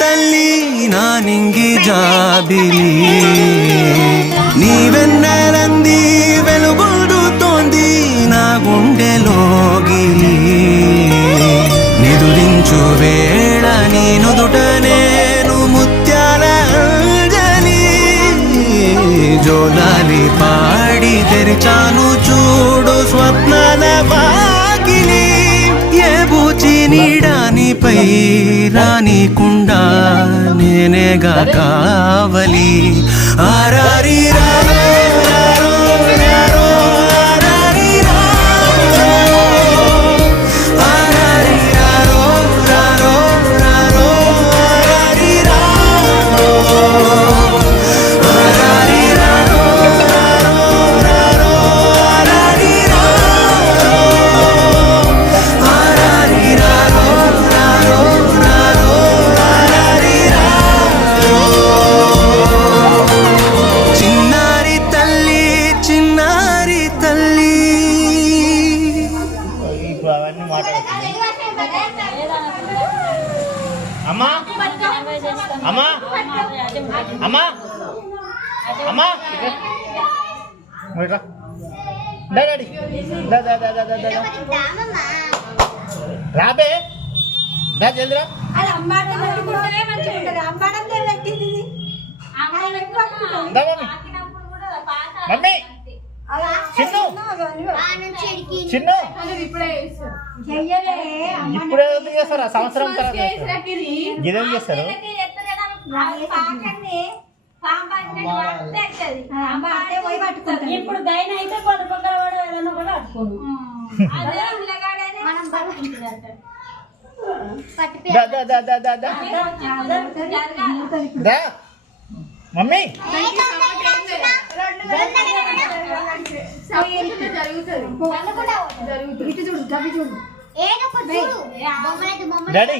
తల్లి నా నింగి జాబిలి నీవెన్నెలంది వెలుగొందుతోంది నా గుండెలోగిలి నిదురించు వేళ నీ నుదుట నేను ముత్యాల అంజలి జోలాలి పాడి తెరిచాను చూడు స్వప్నాల వాకిలి ఏ బూచి నీడానిపై రానికుండా నేనేగా కావలి ఆరారి రారో రారో రారో ఆరారి రారో ఆరారి రారో రారో రారో ఆరారి రారో ఆరారి రారో రారో రారో ఆరారి రారో ఆరారి రారో రారో రారో ఆరారి రారో చిన్నారి తల్లి చిన్నారి తల్లి ఇప్పుడు అవన్నీ మాట్లాడుతుంది అమ్మా అమ్మా అమ్మా అమ్మా డాడీ రాబే దా జల్దిరా దా మమ్మీ చిన్ను చిన్ను ఇప్పుడే ఎందుకు చేస్తారా సంవత్సరం తర్వాత ఇదేం చేస్తారు ఇప్పుడు గైన అయితే కొత్త పక్కన వాడు ఏదన్నా కూడా అట్టుకోడు మమ్మీ డాడీ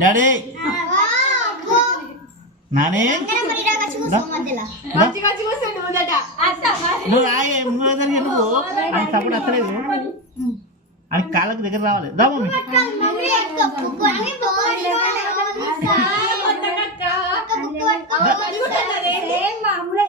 డాడీ నానే నువ్వు నువ్వు అని సపోర్ట్ వస్తలేదు అని కాళ్ళకి దగ్గర రావాలి రా మమ్మీ